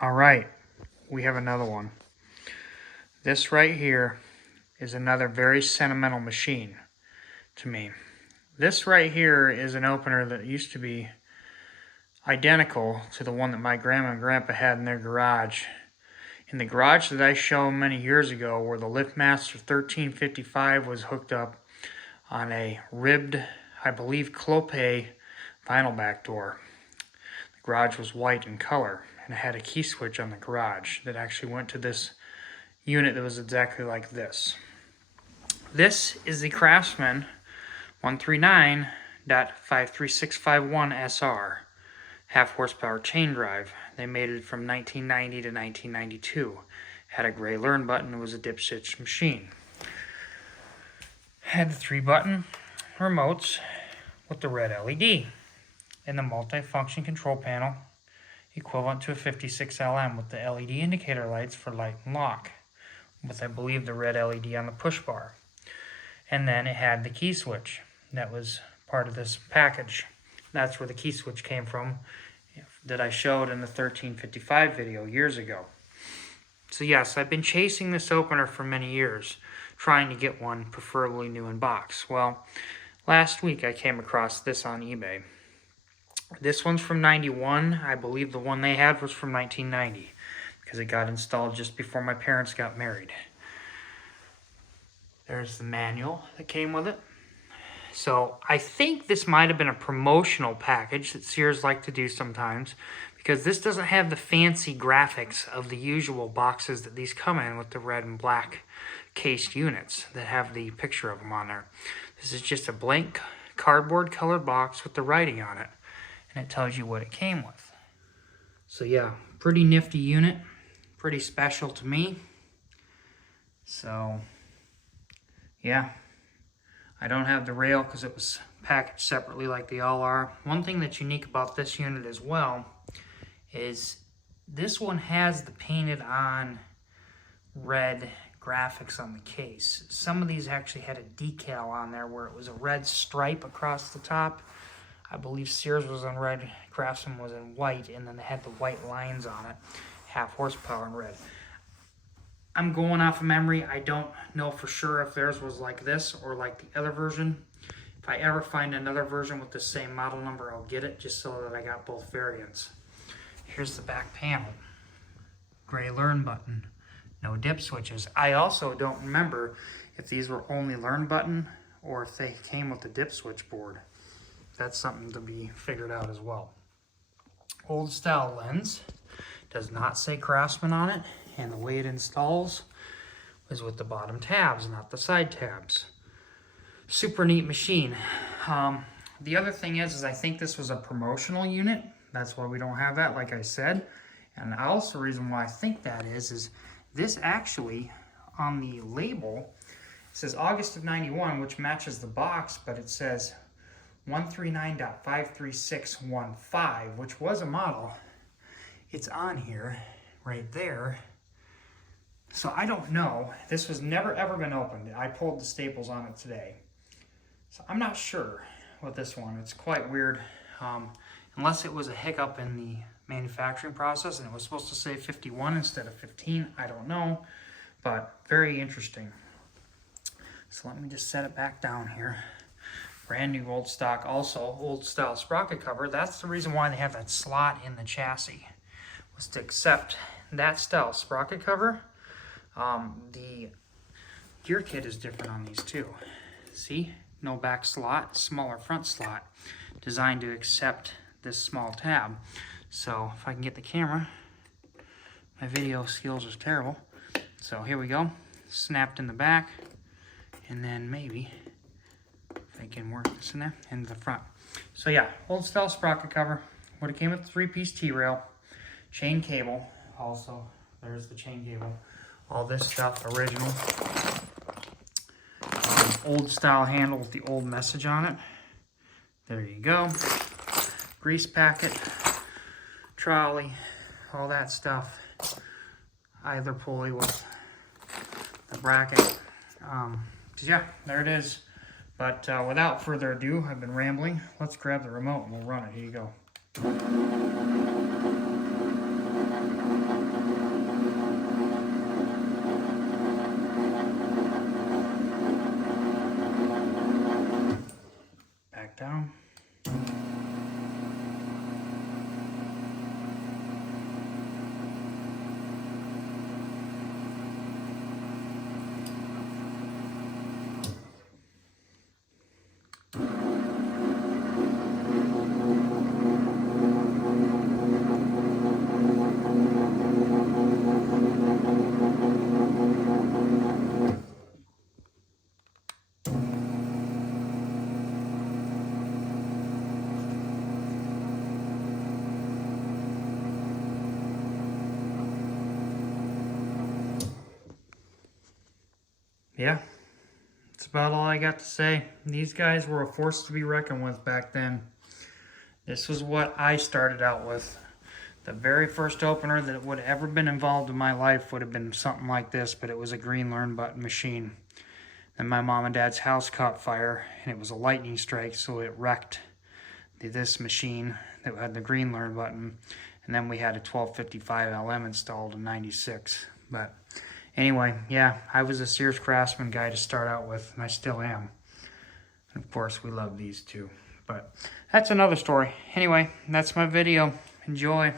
All right, we have another one. This right here is another very sentimental machine to me. This right here is an opener that used to be identical to the one that my grandma and grandpa had in their garage. In the garage that I showed many years ago, where the LiftMaster 1355 was hooked up on a ribbed, I believe, clope vinyl back door. The garage was white in color, and it had a key switch on the garage that actually went to this unit that was exactly like this. This is the Craftsman 139.53651 SR half horsepower chain drive. They made it from 1990 to 1992. Had a gray learn button. It was a dip switch machine. Had the 3-button remotes with the red LED and the multi-function control panel equivalent to a 56LM with the LED indicator lights for light and lock, with I believe the red LED on the push bar. And then it had the key switch that was part of this package. That's where the key switch came from that I showed in the 1355 video years ago. So yes, I've been chasing this opener for many years, trying to get one preferably new in box. Well, last week I came across this on eBay. This one's from 91. I believe the one they had was from 1990 because it got installed just before my parents got married. There's the manual that came with it. So I think this might have been a promotional package that Sears like to do sometimes, because this doesn't have the fancy graphics of the usual boxes that these come in with the red and black cased units that have the picture of them on there. This is just a blank cardboard colored box with the writing on it, and it tells you what it came with. So yeah, pretty nifty unit, pretty special to me. So yeah. I don't have the rail because it was packaged separately like they all are. One thing that's unique about this unit as well is this one has the painted on red graphics on the case. Some of these actually had a decal on there where it was a red stripe across the top. I believe Sears was in red, Craftsman was in white, and then they had the white lines on it, half horsepower in red. I'm going off of memory. I don't know for sure if theirs was like this or like the other version. If I ever find another version with the same model number, I'll get it just so that I got both variants. Here's the back panel. Gray learn button. No dip switches. I also don't remember if these were only learn button or if they came with the dip switch board. That's something to be figured out as well. Old style lens. Does not say Craftsman on it. And the way it installs is with the bottom tabs, not the side tabs. Super neat machine. The other thing is I think this was a promotional unit. That's why we don't have that, like I said. And also the reason why I think that is this actually, on the label, it says August of 91, which matches the box, but it says 139.53615, which was a model. It's on here, right there. So I don't know. This was never ever been opened. I pulled the staples on it today. So I'm not sure with this one. It's quite weird. Unless it was a hiccup in the manufacturing process and it was supposed to say 51 instead of 15. I don't know. But very interesting. So let me just set it back down here. Brand new old stock. Also old style sprocket cover. That's the reason why they have that slot in the chassis. Was to accept that style sprocket cover. The gear kit is different on these too. See? No back slot, smaller front slot. Designed to accept this small tab. So if I can get the camera, my video skills are terrible. So here we go. Snapped in the back. And then maybe, if I can work this in there, into the front. So yeah, old style sprocket cover. Would have came with a 3-piece T-rail. Chain cable. Also, there's the chain cable. All this stuff original. Old style handle with the old message on it. There you go. Grease packet, trolley, all that stuff. Idler pulley with the bracket. Yeah, there it is. But without further ado, I've been rambling. Let's grab the remote and we'll run it. Here you go. yeah, that's about all I got to say. These guys were a force to be reckoned with back then. This was what I started out with. The very first opener that would have ever been involved in my life would have been something like this, but it was a green learn button machine. Then my mom and dad's house caught fire, and it was a lightning strike, so it wrecked this machine that had the green learn button. And then we had a 1255 LM installed in '96. But anyway, yeah, I was a Sears Craftsman guy to start out with, and I still am. And of course, we love these too. But that's another story. Anyway, that's my video. Enjoy.